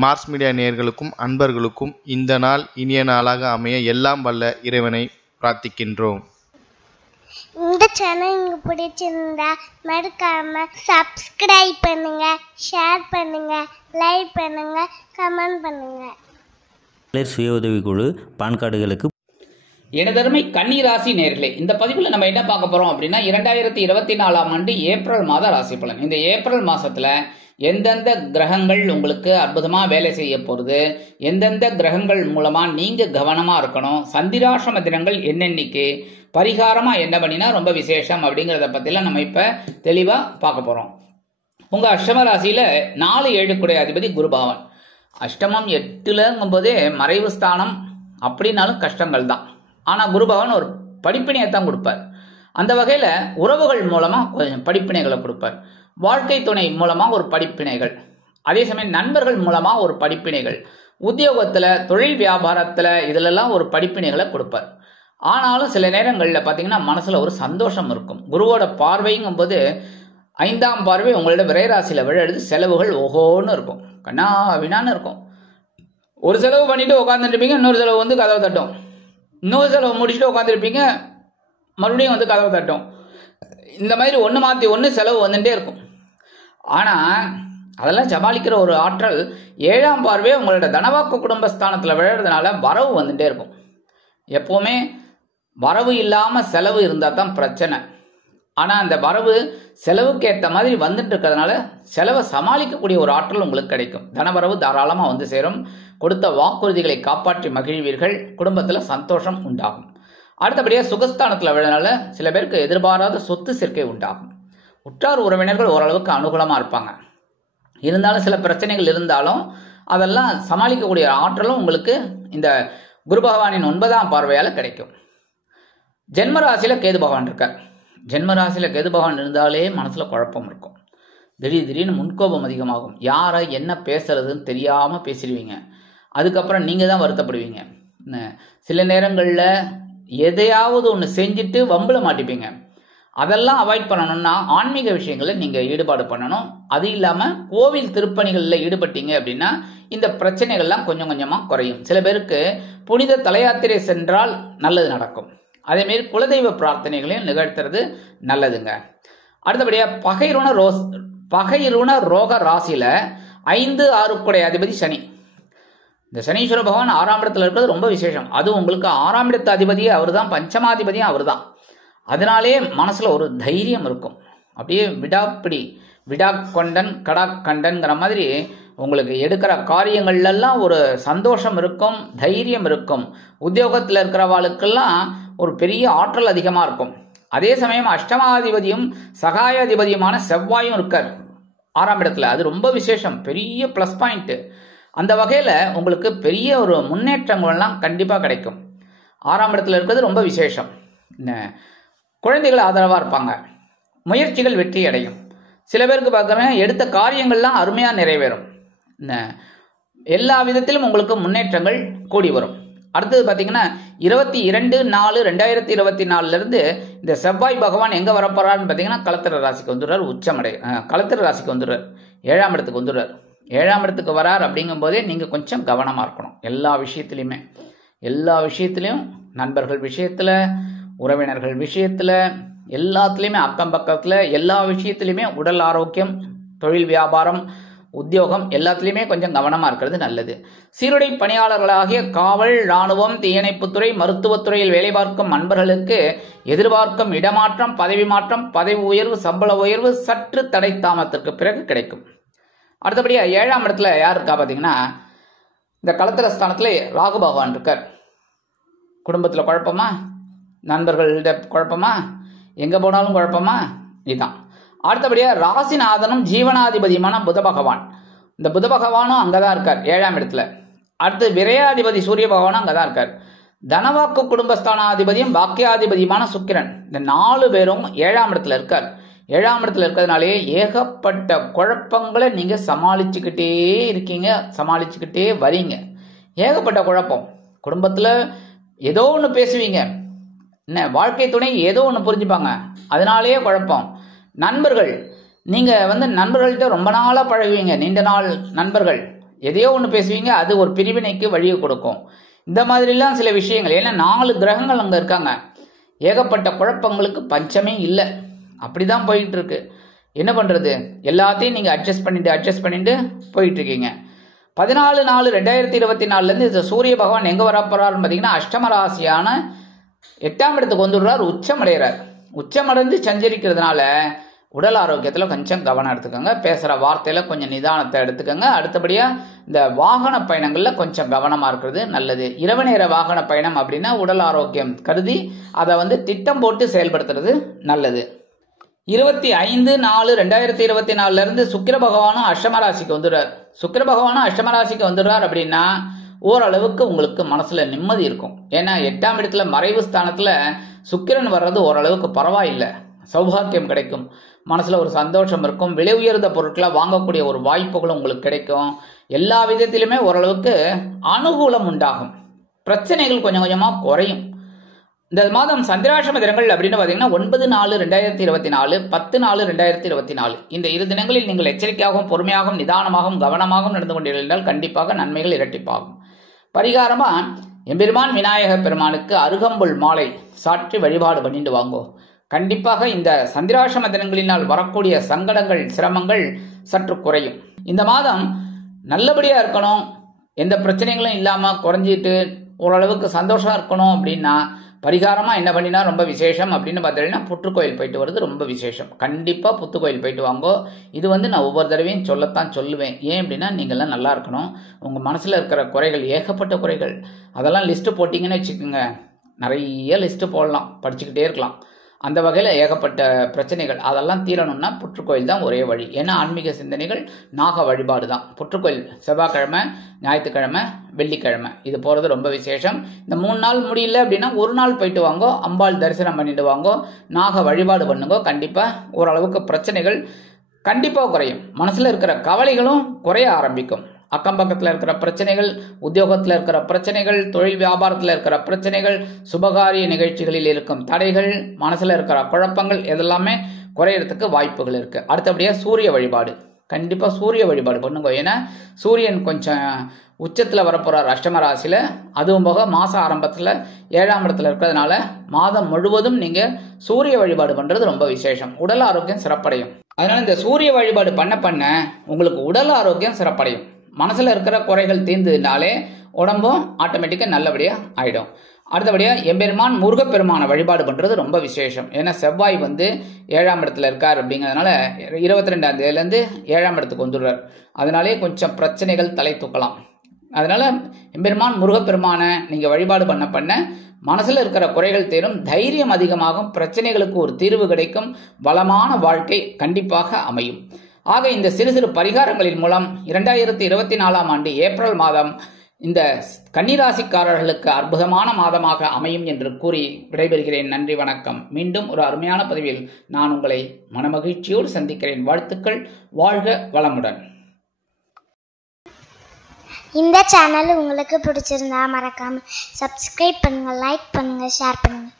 Mars media நேயர்களுக்கும் அன்பர்களுக்கும் இந்த நாள் இனிய நாளாக அமைய எல்லாம் வல்ல இறைவனை பிரார்த்திக்கின்றோம். இந்த சேனல் உங்களுக்கு பிடிச்சிருந்தா மறக்காம சப்ஸ்கிரைப் பண்ணுங்க, ஷேர் பண்ணுங்க, லைக் பண்ணுங்க, கமெண்ட் பண்ணுங்க. சுய உதவிக்குழு பான் கார்டுகளுக்கு எனதருமை கன்னி ராசி நேயர்களே, இந்த பதிவில் நம்ம என்ன பார்க்க போறோம் அப்படின்னா 2024ஆம் ஆண்டு ஏப்ரல் மாத ராசி பலன். இந்த ஏப்ரல் மாசத்துல எந்தெந்த கிரகங்கள் உங்களுக்கு அற்புதமா வேலை செய்ய போறது, எந்தெந்த கிரகங்கள் மூலமா நீங்க கவனமா இருக்கணும், சந்திராசிரம தினங்கள் என்னென்னைக்கு, பரிகாரமா என்ன பண்ணினா ரொம்ப விசேஷம் அப்படிங்கறத பத்திலாம் நம்ம இப்ப தெளிவா பார்க்க போறோம். உங்க அஷ்டம ராசியில 4-7 குடை அதிபதி குருபகவான். அஷ்டமம் 8ங்கும் போதே மறைவு ஸ்தானம் அப்படின்னாலும் கஷ்டங்கள் தான். ஆனா குருபகவான் ஒரு படிப்பினையத்தான் கொடுப்பார். அந்த வகையில உறவுகள் மூலமா கொஞ்சம் படிப்பினைகளை கொடுப்பார். வாழ்க்கை துணை மூலமா ஒரு படிப்பினைகள், அதே சமயம் நண்பர்கள் மூலமா ஒரு படிப்பினைகள், உத்தியோகத்துல தொழில் வியாபாரத்துல இதுலெல்லாம் ஒரு படிப்பினைகளை கொடுப்பார். ஆனாலும் சில நேரங்கள்ல பாத்தீங்கன்னா மனசுல ஒரு சந்தோஷம் இருக்கும். குருவோட பார்வைங்கும் போது 5ஆம் பார்வை உங்களோட விரைராசியில விழழுது, செலவுகள் ஓஹோன்னு இருக்கும், கண்ணா வினான்னு இருக்கும். ஒரு செலவு பண்ணிட்டு உட்காந்துட்டு இருப்பீங்க, இன்னொரு செலவு வந்து கதவை தட்டும், இன்னொரு செலவு முடிச்சுட்டு உட்காந்துருப்பீங்க, மறுபடியும் வந்து கதவை தட்டும். இந்த மாதிரி ஒன்று மாற்றி ஒன்று செலவு வந்துட்டே இருக்கும். ஆனால் அதெல்லாம் சமாளிக்கிற ஒரு ஆற்றல் 7ஆம் பார்வை உங்களோட தனவாக்கு குடும்பஸ்தானத்தில் விழுறதுனால வரவு வந்துட்டே இருக்கும். எப்போவுமே வரவு இல்லாமல் செலவு இருந்தால் தான் பிரச்சனை. ஆனால் அந்த வரவு செலவுக்கு ஏற்ற மாதிரி வந்துட்டு இருக்கிறதுனால செலவை சமாளிக்கக்கூடிய ஒரு ஆற்றல் உங்களுக்கு கிடைக்கும். தனவரவு தாராளமாக வந்து சேரும். கொடுத்த வாக்குறுதிகளை காப்பாற்றி மகிழ்வீர்கள். குடும்பத்தில் சந்தோஷம் உண்டாகும். அடுத்தபடியாக சுகஸ்தானத்தில் விழுறதுனால சில பேருக்கு எதிர்பாராத சொத்து சேர்க்கை உண்டாகும். உற்றார் உறவினர்கள் ஓரளவுக்கு அனுகூலமாக இருப்பாங்க. இருந்தாலும் சில பிரச்சனைகள் இருந்தாலும் அதெல்லாம் சமாளிக்கக்கூடிய ஆற்றலும் உங்களுக்கு இந்த குரு பகவானின் 9ஆம் பார்வையால் கிடைக்கும். ஜென்மராசியில கேது பகவான் இருக்கார். ஜென்மராசியில கேது பகவான் இருந்தாலே மனசுல குழப்பம் இருக்கும். திடீர்னு முன்கோபம் அதிகமாகும். யாரை என்ன பேசுறதுன்னு தெரியாம பேசிடுவீங்க. அதுக்கப்புறம் நீங்க தான் வருத்தப்படுவீங்க. சில நேரங்கள்ல எதையாவது ஒன்று செஞ்சுட்டு வம்புல மாட்டிப்பீங்க. அதெல்லாம் அவாய்ட் பண்ணணும்னா ஆன்மீக விஷயங்களில் நீங்கள் ஈடுபாடு பண்ணணும். அது இல்லாமல் கோவில் திருப்பணிகளில் ஈடுபட்டீங்க அப்படின்னா இந்த பிரச்சனைகள்லாம் கொஞ்சம் கொஞ்சமாக குறையும். சில பேருக்கு புனித தலையாத்திரை சென்றால் நல்லது நடக்கும். அதேமாரி குலதெய்வ பிரார்த்தனைகளையும் நிகழ்த்துறது நல்லதுங்க. அடுத்தபடியாக பகைருண ரோக ராசியில் 5-6 குடை அதிபதி சனி. இந்த சனீஸ்வர பகவான் 6ஆம் இடத்துல இருக்கிறது ரொம்ப விசேஷம். அது உங்களுக்கு 6ஆம் இடத்து அதிபதியே அவர் தான், பஞ்சமாதிபதியும் அவர் தான். அதனாலே மனசுல ஒரு தைரியம் இருக்கும். அப்படியே விடாக்கொண்டன் கடாக்கண்டன்கிற மாதிரி உங்களுக்கு எடுக்கிற காரியங்கள்லாம் ஒரு சந்தோஷம் இருக்கும், தைரியம் இருக்கும். உத்தியோகத்தில் இருக்கிறவாளுக்கெல்லாம் ஒரு பெரிய ஆற்றல் அதிகமாக இருக்கும். அதே சமயம் அஷ்டமாதிபதியும் சகாயாதிபதியுமான செவ்வாயும் இருக்கார் 6ஆம் இடத்துல. அது ரொம்ப விசேஷம், பெரிய பிளஸ் பாயிண்ட். அந்த வகையில் உங்களுக்கு பெரிய ஒரு முன்னேற்றங்கள்லாம் கண்டிப்பாக கிடைக்கும். 6ஆம் இடத்துல இருக்கிறது ரொம்ப விசேஷம். குழந்தைகள் ஆதரவாக இருப்பாங்க. முயற்சிகள் வெற்றி அடையும். சில பேருக்கு பார்க்கறேன் எடுத்த காரியங்கள்லாம் அருமையாக நிறைவேறும். எல்லா விதத்திலும் உங்களுக்கு முன்னேற்றங்கள் கூடி வரும். அடுத்தது பார்த்தீங்கன்னா 22/4/2024 இந்த செவ்வாய் பகவான் எங்கே வரப்போறாருன்னு பார்த்தீங்கன்னா கலத்திர ராசிக்கு வந்துடுறார். கலத்திர ராசிக்கு வந்துடுறார். 7ஆம் இடத்துக்கு வந்துடுறார். 7ஆம் இடத்துக்கு வரார் அப்படிங்கும் போதே நீங்கள் கொஞ்சம் கவனமாக இருக்கணும். எல்லா விஷயத்திலையும் நண்பர்கள் விஷயத்தில், உறவினர்கள் விஷயத்தில், எல்லாத்துலேயுமே அக்கம் பக்கத்தில் எல்லா விஷயத்துலையுமே உடல் ஆரோக்கியம், தொழில் வியாபாரம், உத்தியோகம் எல்லாத்துலேயுமே கொஞ்சம் கவனமாக இருக்கிறது நல்லது. சீருடை பணியாளர்களாகிய காவல், இராணுவம், தீயணைப்புத்துறை, மருத்துவத்துறையில் வேலை பார்க்கும் நண்பர்களுக்கு எதிர்பார்க்கும் இடமாற்றம், பதவி மாற்றம், பதவி உயர்வு, சம்பள உயர்வு சற்று தடை தாமதத்திற்கு பிறகு கிடைக்கும். அடுத்தபடியாக 7ஆம் இடத்துல யார் இருக்கா பார்த்தீங்கன்னா இந்த கலத்திர ஸ்தானத்தில் ராகு பகவான் இருக்கார். குடும்பத்தில் குழப்பமா, நண்பர்கள்ட குழப்பமா, எங்கே போனாலும் குழப்பமா, இதுதான். அடுத்தபடியாக ராசிநாதனும் ஜீவனாதிபதியுமான புத பகவான். இந்த புத பகவானும் அங்கே தான் இருக்கார் 7ஆம் இடத்துல. அடுத்து விரையாதிபதி சூரிய பகவானும் அங்கே தான் இருக்கார். தனவாக்கு குடும்பஸ்தானாதிபதியும் பாக்கியாதிபதியுமான சுக்கிரன். இந்த 4 பேரும் 7ஆம் இடத்துல இருக்கார். 7ஆம் இடத்துல இருக்கிறதுனாலே ஏகப்பட்ட குழப்பங்களை நீங்கள் சமாளிச்சுக்கிட்டே இருக்கீங்க, சமாளிச்சுக்கிட்டே வரீங்க. ஏகப்பட்ட குழப்பம். குடும்பத்தில் ஏதோ ஒன்று பேசுவீங்க, என்ன வாழ்க்கை துணை ஏதோ ஒன்று புரிஞ்சுப்பாங்க, அதனாலேயே குழப்பம். நண்பர்கள், நீங்கள் நண்பர்கள்ட்ட ரொம்ப நாளாக பழகுவீங்க, நீண்ட நாள் நண்பர்கள். எதையோ ஒன்று பேசுவீங்க, அது ஒரு பிரிவினைக்கு வழியை கொடுக்கும். இந்த மாதிரிலாம் சில விஷயங்கள். ஏன்னா 4 கிரகங்கள் அங்கே இருக்காங்க. ஏகப்பட்ட குழப்பங்களுக்கு பஞ்சமே இல்லை. அப்படிதான் போயிட்டு இருக்கு. என்ன பண்றது? எல்லாத்தையும் நீங்க அட்ஜஸ்ட் பண்ணிட்டு போயிட்டு இருக்கீங்க. 14/4/2024 இந்த சூரிய பகவான் எங்க வரப்போறாருன்னு பாத்தீங்கன்னா அஷ்டம ராசியான 8ஆம் இடத்துக்கு வந்துடுறார். உச்சமடைகிறார். உச்சமடைந்து சஞ்சரிக்கிறதுனால உடல் ஆரோக்கியத்துல கொஞ்சம் கவனம் எடுத்துக்கோங்க. பேசுற வார்த்தையில கொஞ்சம் நிதானத்தை எடுத்துக்கோங்க. அடுத்தபடியா இந்த வாகன பயணங்கள்ல கொஞ்சம் கவனமா இருக்கிறது நல்லது. இரவு நேர வாகன பயணம் அப்படின்னா உடல் ஆரோக்கியம் கருதி அதை திட்டம் போட்டு செயல்படுத்துறது நல்லது. 25/4/2024 இருந்து சுக்கிர பகவானும் அஷ்டமராசிக்கு வந்துடுறார். சுக்கிர பகவானும் அஷ்டமராசிக்கு வந்துடுறார் அப்படின்னா ஓரளவுக்கு உங்களுக்கு மனசுல நிம்மதி இருக்கும். ஏன்னா 8ஆம் இடத்துல மறைவு ஸ்தானத்துல சுக்கிரன் வர்றது ஓரளவுக்கு பரவாயில்லை. சௌபாக்கியம் கிடைக்கும். மனசுல ஒரு சந்தோஷம் இருக்கும். விலை உயர்ந்த பொருட்களை வாங்கக்கூடிய ஒரு வாய்ப்புகளும் உங்களுக்கு கிடைக்கும். எல்லா விதத்திலுமே ஓரளவுக்கு அனுகூலம் உண்டாகும். பிரச்சனைகள் கொஞ்சம் கொஞ்சமா குறையும். இந்த மாதம் சந்திராஷ்டம தினங்கள் அப்படின்னு பாத்தீங்கன்னா 9/4/2024, 10/4/2024 இந்த 2 தினங்களில் நீங்கள் எச்சரிக்கையாகவும் பொறுமையாகவும் நிதானமாகவும் கவனமாகவும் நடந்து கொண்டிருந்தால் கண்டிப்பாக நன்மைகள் இரட்டிப்பாகும். பரிகாரமா எம்பெருமான் விநாயக பெருமானுக்கு அருகம்புல் மாலை சாற்றி வழிபாடு பண்ணிட்டு வாங்கோ. கண்டிப்பாக இந்த சந்திராஷ்டம தினங்களினால் வரக்கூடிய சங்கடங்கள் சிரமங்கள் சற்று குறையும். இந்த மாதம் நல்லபடியா இருக்கணும், எந்த பிரச்சனைகளும் இல்லாம குறைஞ்சிட்டு ஓரளவுக்கு சந்தோஷம் இருக்கணும் அப்படின்னா பரிகாரமா என்ன பண்ணினா ரொம்ப விசேஷம் அப்படின்னு பார்த்தீங்கன்னா புற்றுக்கோயில் போயிட்டு வருது ரொம்ப விசேஷம். கண்டிப்பா புத்துக்கோயில் போயிட்டு வாங்கோ. இது நான் ஒவ்வொரு தடவையும் சொல்லத்தான் சொல்லுவேன். ஏன் அப்படின்னா நீங்கள்லாம் நல்லா இருக்கணும். உங்க மனசுல இருக்கிற குறைகள் ஏகப்பட்ட குறைகள் அதெல்லாம் லிஸ்ட் போட்டீங்கன்னு வச்சுக்கோங்க, நிறைய லிஸ்ட் போடலாம், படிச்சுக்கிட்டே இருக்கலாம். அந்த வகையில் ஏகப்பட்ட பிரச்சனைகள் அதெல்லாம் தீரணும்னா புற்றுக்கோயில் தான் ஒரே வழி. ஏன்னா ஆன்மீக சிந்தனைகள் நாக வழிபாடு தான். புற்றுக்கோயில் செவ்வாய்க்கிழமை, ஞாயிற்றுக்கிழமை, வெள்ளிக்கிழமை இது போகிறது ரொம்ப விசேஷம். இந்த 3 நாள் முடியல அப்படின்னா 1 நாள் போயிட்டு வாங்கோ, அம்பாள் தரிசனம் பண்ணிட்டு வாங்கோ, நாக வழிபாடு பண்ணுங்கோ. கண்டிப்பாக ஓரளவுக்கு பிரச்சனைகள் கண்டிப்பாக குறையும். மனசில் இருக்கிற கவலைகளும் குறைய ஆரம்பிக்கும். அக்கம் பக்கத்தில் இருக்கிற பிரச்சனைகள், உத்தியோகத்தில் இருக்கிற பிரச்சனைகள், தொழில் வியாபாரத்தில் இருக்கிற பிரச்சனைகள், சுபகாரிய நிகழ்ச்சிகளில் இருக்கும் தடைகள், மனசுல இருக்கிற குழப்பங்கள் இதெல்லாமே குறையறதுக்கு வாய்ப்புகள் இருக்கு. அடுத்தபடியா சூரிய வழிபாடு. கண்டிப்பா சூரிய வழிபாடு பண்ணுங்க. ஏன்னா சூரியன் கொஞ்சம் உச்சத்துல வரப்போறார் அஷ்டம ராசியில. அதுவும் போக மாச ஆரம்பத்துல 7ஆம் இடத்துல இருக்கிறதுனால மாதம் முழுவதும் நீங்க சூரிய வழிபாடு பண்றது ரொம்ப விசேஷம். உடல் ஆரோக்கியம் சிறப்படையும். அதனால இந்த சூரிய வழிபாடு பண்ண உங்களுக்கு உடல் ஆரோக்கியம் சிறப்படையும். மனசுல இருக்கிற குறைகள் தீர்ந்ததுனாலே உடம்பும் ஆட்டோமேட்டிக்கா நல்லபடியா ஆயிடும். அடுத்தபடியா எம்பெருமான் முருகப்பெருமான வழிபாடு பண்றது ரொம்ப விசேஷம். ஏன்னா செவ்வாய் 7ஆம் இடத்துல இருக்கார் அப்படிங்கிறதுனால 22ஆம் தேதியிலேருந்து 7ஆம் இடத்துக்கு வந்துடுறார். அதனாலே கொஞ்சம் பிரச்சனைகள் தலை தூக்கலாம். அதனால எம்பெருமான் முருகப்பெருமான நீங்க வழிபாடு பண்ண மனசுல இருக்கிற குறைகள் தீரும், தைரியம் அதிகமாகும், பிரச்சனைகளுக்கு ஒரு தீர்வு கிடைக்கும், வளமான வாழ்க்கை கண்டிப்பாக அமையும். ஆக இந்த சிறு சிறு பரிகாரங்களின் மூலம் 2024ஆம் ஆண்டு ஏப்ரல் மாதம் இந்த கன்னிராசிக்காரர்களுக்கு அற்புதமான மாதமாக அமையும் என்று கூறி விடைபெறுகிறேன். நன்றி, வணக்கம். மீண்டும் ஒரு அருமையான பதிவில் நான் உங்களை மனமகிழ்ச்சியோடு சந்திக்கிறேன். வாழ்த்துக்கள். வாழ்க வளமுடன். இந்த சேனல் உங்களுக்கு பிடிச்சிருந்தா மறக்காம சப்ஸ்கிரைப் பண்ணுங்க, லைக் பண்ணுங்க, ஷேர் பண்ணுங்க.